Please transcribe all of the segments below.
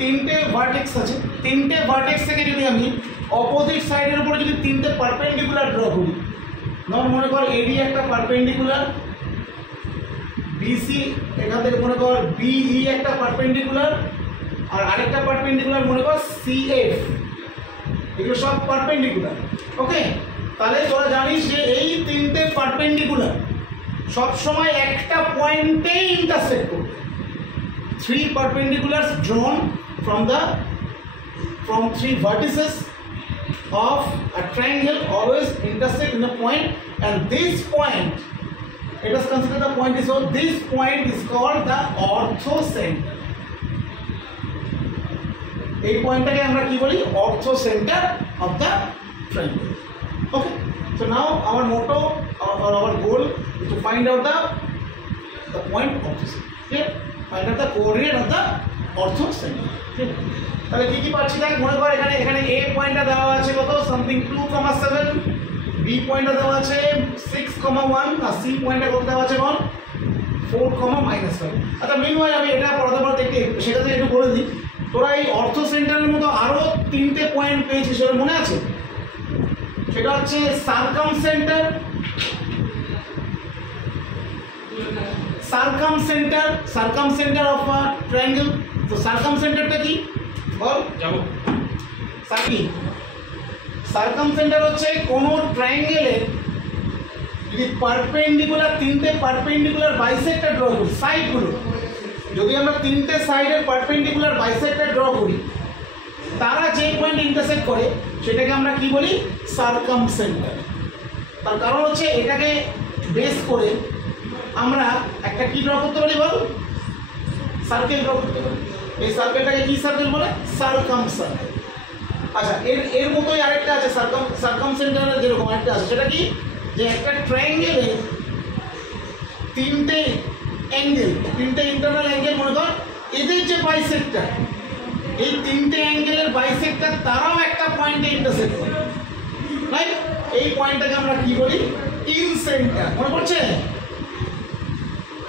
তিনটে ভার্টেক্স আছে, তিনটে ভার্টেক্স থেকে যদি আমি অপোজিট সাইডের উপরে যদি তিনটে পারপেন্ডিকুলার ড্র করি, ধর মনে কর এডি একটা পারপেন্ডিকুলার, বিসি এখান থেকে মনে কর বিই একটা পারপেন্ডিকুলার, আর আরেকটা পারপেন্ডিকুলার মনে কর সিএফ, এগুলো সব পারপেন্ডিকুলার। ওকে, তাহলে তোরা জানিস যে এই তিনটে পারপেন্ডিকুলার সব সময় একটা পয়েন্টে ইন্টারসেক্ট করবে। 3 perpendiculars drawn from 3 vertices of a triangle always intersect in a point, and this point, let us consider the point is called, this point is called the orthocenter. এই পয়েন্টটাকে আমরা কি বলি? orthocenter of the triangle. Okay, so now our motto or our goal is to find out the point orthocenter. Clear? Find out the coordinate of the orthocenter. তাহলে কি কি পাচ্ছি দেখ, মনে কর এখানে এখানে এ পয়েন্টটা দেওয়া আছে কত, সামথিং 2,7, বি পয়েন্টটা দেওয়া আছে 6,1, আর সি পয়েন্টটা কত দেওয়া আছে বল 4,-5। আচ্ছা মিনওয়াইল আমি এটা পড়াতে দেখতে সেটাতে একটু বলে দিই, তোরা এই অর্থোসেন্টারের মতো আরও 3টে পয়েন্ট পেয়েছিস, সেটা মনে আছে? সেটা হচ্ছে সার্কামসেন্টার, সার্কামসেন্টার অফ আ ট্রায়াঙ্গেল। তো সার্কামসেন্টারটা কি বল? যাব সাকি। সার্কামসেন্টার হচ্ছে কোনো ট্রায়াঙ্গেলের যদি পারপেন্ডিকুলার, তিনটে পারপেন্ডিকুলার বাইসেক্টর ড্র করি, সাইডগুলো যদি আমরা তিনটে সাইডের পারপেন্ডিকুলার বাইসেক্টর ড্র করি, তারা যে পয়েন্ট ইন্টারসেক্ট করে সেটাকে আমরা কি বলি? সার্কামসেন্টার। তার কারণ হচ্ছে এটাকে বেস করে আমরা একটা কি ড্র করতে পারি বল? সার্কেল ড্র করতে পারি। এই সার্কেলটাকে কি সার্কেল বলে? সার্কামসার্কেল। আচ্ছা এর মতোই আরেকটা আছে সার্কামসেন্টারের যেরকম আরেকটা আছে, সেটা কি? যে একটা ট্রায়াঙ্গেলে তিনটে অ্যাঙ্গেল, তিনটে ইন্টারনাল অ্যাঙ্গেল মনে কর, এদের যে বাইসেক্টর, এই তিনটে অ্যাঙ্গেলের বাইসেক্টর তারাও একটা পয়েন্টে ইন্টারসেক্ট করে, রাইট? এই পয়েন্টটাকে আমরা কি বলি? ইনসেন্টার। মনে পড়ছে?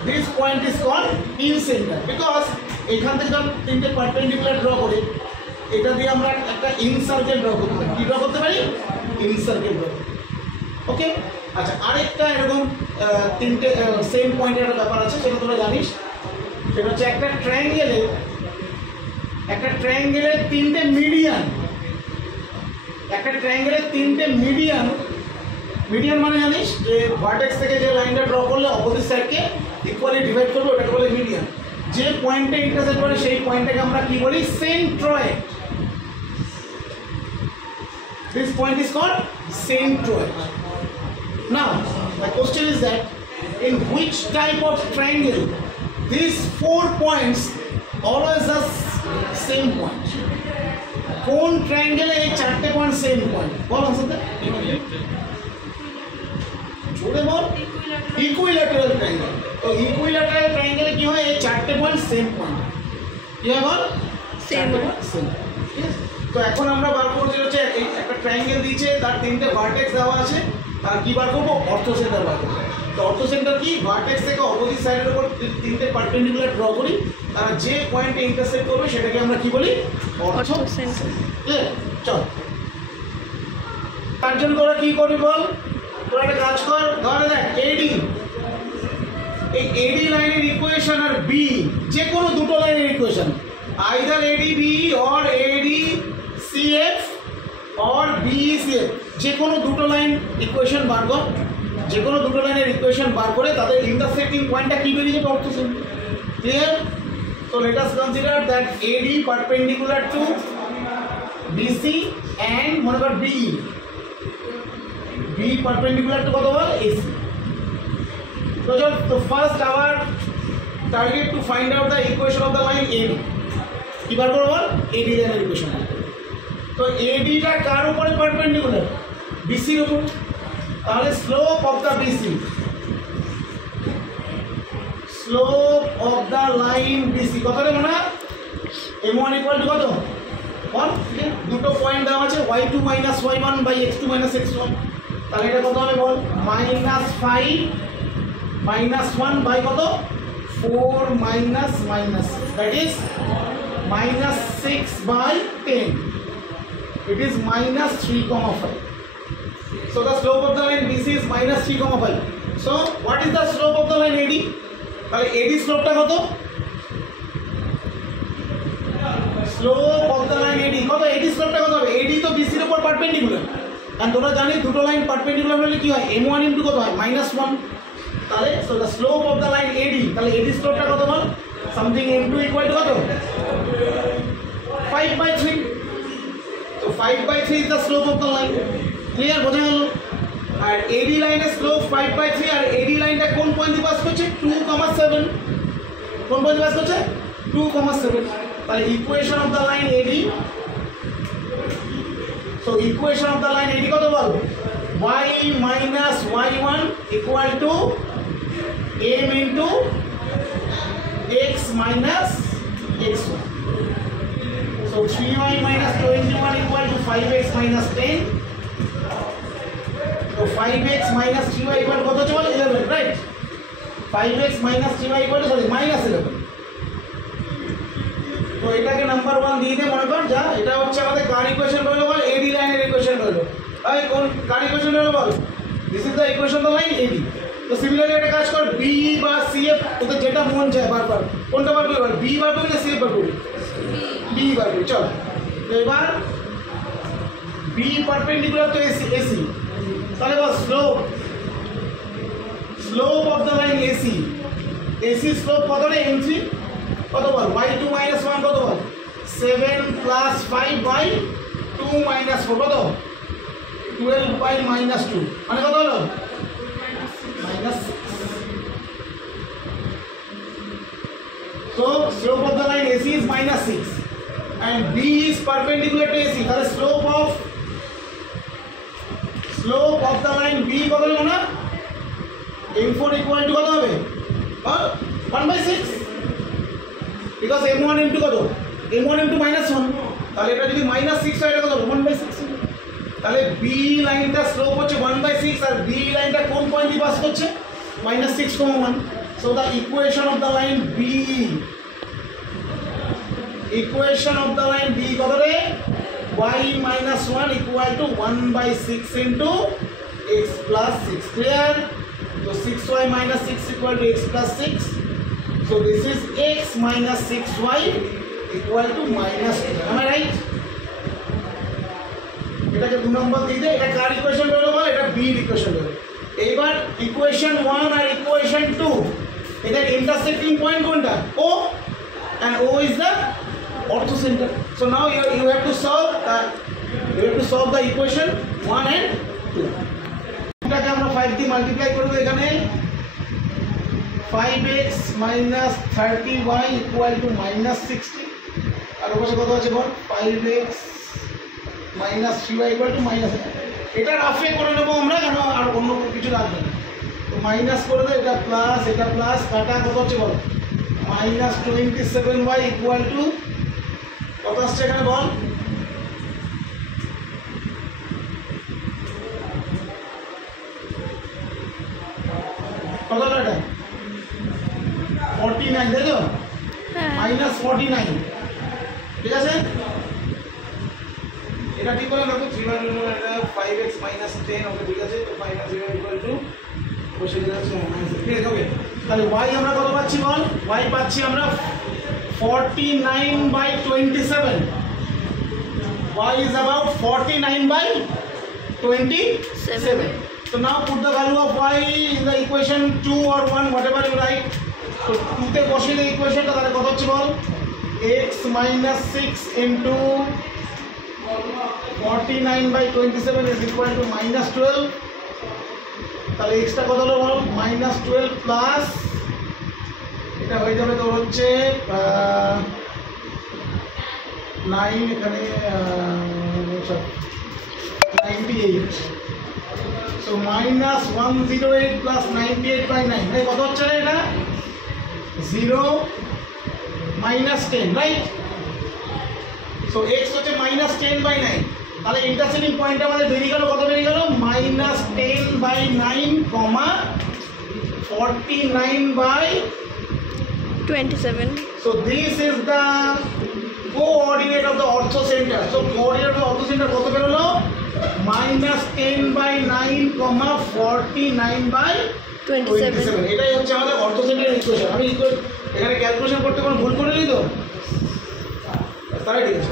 This point is called incentre, because এখান থেকে যখন তিনটে পারপেন্ডিকুলার ড্র করে এটা দিয়ে আমরা একটা ইনসার্কেল ড্র করতে পারি। কি ড্র করতে পারি? ইনসার্কেল ড্র। ওকে, আচ্ছা আরেকটা এরকম তিনটে সেম পয়েন্টের একটা ব্যাপার আছে, সেটা তোরা জানিস। সেটা হচ্ছে একটা ট্রায়াঙ্গেলের তিনটে মিডিয়ান, একটা ট্রায়াঙ্গেলের তিনটে মিডিয়ান মানে জানিস যে ভার্টেক্স থেকে যে লাইনটা ড্র করলে অপোজিট সাইডকে ইকুয়ালি ডিভাইড করবে, ওটাকে বলে মিডিয়ান। যে পয়েন্টে ইন্টারসেক্ট করে সেই পয়েন্টটাকে আমরা কি বলি? Centroid. This point is called centroid. Now, the question is that in which type of triangle these 4 points always are same point? কোন ট্রায়াঙ্গেলে এই 4টে পয়েন্ট সেম পয়েন্ট? বল আনসারটা। জোরে বল। Equilateral triangle. তো ইকুইল্যাটারাল ট্রায়াঙ্গেলে কি হয়? এই 4টে পয়েন্ট সেম পয়েন্ট। কি হয় বল? Same same. তো এখন আমরা বার করবো যেটা হচ্ছে একটা ট্রায়াঙ্গেল দিয়েছে, তার তিনটে ভার্টেক্স দেওয়া আছে, আর কি বার করবো? অর্থোসেন্টার বার করবো। তো অর্থোসেন্টার কি? ভার্টেক্স থেকে অপোজিট সাইডের উপর তিনটে পারপেন্ডিকুলার ড্র করি, তারা যে পয়েন্টে ইন্টারসেক্ট করবে সেটাকে আমরা কি বলি? অর্থোসেন্টার। ক্লিয়ার? চল, তার জন্য তোরা কি করবি বল? তোরা একটা কাজ কর, ধরে দেখ এডি, এই এডি লাইনের ইকুয়েশন আর বি, যে কোনো দুটো লাইনের equation, either ADB or ADCF or BECF, যে কোনো দুটো লাইন ইকুয়েশন বার কর, যে কোনো দুটো লাইনের ইকুয়েশন বার করে তাদের ইন্টারসেক্টিং পয়েন্টটা কি বেরিয়ে যাবে? অর্থোসেন্টার। Clear? So let us consider that AD perpendicular to BC and মনে কর BE, B perpendicular to কত বল? AC. So first our target to find out the equation of the line AD. কি বার করবো? এডি লাইনের ইকুয়েশন। তো এডিটা কার উপরে পারপেন্ডিকুলার? বিসির উপর। তাহলে slope of the BC, slope of the line BC কত রে মনে? m1 ইকুয়াল টু কত? 1। দুটো পয়েন্ট দেওয়া আছে, y2 minus y1 by x2 minus x1। তাহলে এটা কত হবে বল? -5 -1 বাই কত? 4 minus minus, that is minus 6 by 10. It is minus 3,5. So the slope of the line BC is minus 3,5. So what is the slope of the line AD? তাহলে AD slope টা কত? Slope of the line AD কত? AD slope টা কত হবে? AD তো BC এর উপর পারপেন্ডিকুলার। আর তোমরা জানি দুটো লাইন পারপেন্ডিকুলার হলে কি হয়? m1 * কত হয়? -1। তাহলে so the slope of the line AD, তাহলে AD slope টা কত বল? Something m2 equal to কত? 5/3. So 5/3 is the slope of the line. Clear? বোঝা গেল? আর AD লাইনের স্লোপ 5/3 আর AD লাইনটা কোন পয়েন্টে পাস করছে? 2,7। কোন পয়েন্টে পাস করছে? 2,7। তাহলে equation of the line AD, so equation of the line AD কত বল? y minus y1 equal to m into x minus x1. So 3y minus 21 equal to 5x minus 10. So 5x minus 3y equal to কত হচ্ছে বল? 11, right? 5x minus 3y equal to minus 11. তো এটাকে number 1 দিয়ে দে, মনে কর যা এটা হচ্ছে আমাদের কার ইকুয়েশন হলো বল? AD লাইনের ইকুয়েশন হলো। এই কোন কার ইকুয়েশন হলো বল? This is the equation of the line AD। তো সিমিলারলি একটা কাজ কর, B বা CF তোদের যেটা মন চায় বারবার কোনটা বার করবি? B বার করবি না CF বার করবি? B বার করবি। চল তো এবার B পারপেন্ডিকুলার তো AC, তাহলে বল slope of the line AC slope কত রে? m3 কত বল? y2 minus 1 কত বল? 7 plus 5 by 2 minus 4 কত? 12 by minus 2 মানে কত হলো? minus 6. So slope of the line AC is minus 6 and B is perpendicular to AC. তাহলে slope of the line B কত হলো না? m4 equal to কত হবে? 1/6 because m1 into কত? m1 into -1, তাহলে এটা যদি -6 হয় এটা কত? 1/6। তাহলে B লাইনটা স্লোপ হচ্ছে 1/6 আর B লাইনটা কোন পয়েন্টে পাস করছে? -6,1. so the equation of the line B কত রে? y minus 1 equal to 1/6 into x plus 6. Clear? So 6y minus 6 equal to x plus 6. So this is x minus 6y equal to -2. Am I right? এটাকে 2 নম্বর দিয়ে দে। এটা কার equation হলো বল? এটা B এর equation হলো। এইবার ইকুয়েশন 1 আর ইকুয়েশন 2 এদের intersecting point কোনটা? O, and O is the orthocenter. So now you have to solve the equation 1 and 2. এটাকে আমরা 5 দিয়ে মাল্টিপ্লাই করব। এখানে 5x minus 30y equal to -60 আর ওপাশে কত আছে বল? 5x minus 3y equal to -, এটা রাফে করে নেব আমরা, কেন আর অন্য কিছু লাগবে না। তো মাইনাস করে দে, এটা প্লাস কাটা কত হচ্ছে বল? -27y equal to কত আসছে এখানে বল? কত হলো এটা? 49, তাই তো? -49, ঠিক আছে? এটা ঠিক বলে দেখো 5x minus 10 ওকে, ঠিক আছে? তো -0 equal to বসে যাচ্ছে ঠিক আছে। তাহলে y আমরা কত পাচ্ছি বল? y পাচ্ছি আমরা 49/27. y is about 49/27. So now put the value of y in the equation 2 or 1, whatever you write. So 2 তে বসিয়ে দে ইকুয়েশনটা, তাহলে কত হচ্ছে বল? x minus 6 into 49/27 is equal to -12. তাহলে x টা কত হলো বল? -12 প্লাস এটা হয়ে যাবে তো হচ্ছে 9, এখানে 98. So -108 plus 98/9, এই কত হচ্ছে রে? এটা 0 minus 10, right? So x হচ্ছে -10/9, তাহলে ইন্টারসেক্টিং পয়েন্ট আমাদের বেরিয়ে গেল, কত বেরিয়ে গেল? -10/9, 49/27. So this is the centre. তো কোঅর্ডিনেট বা অর্থ সেন্টার কত বেরোলো? -n/9, 49/27। এটাই হচ্ছে আমাদের অর্থ সেন্টারের ইকুয়েশন। আমি এখানে ক্যালকুলেশন করতে কোনো ভুল করিনি তো? তাই ঠিক আছে।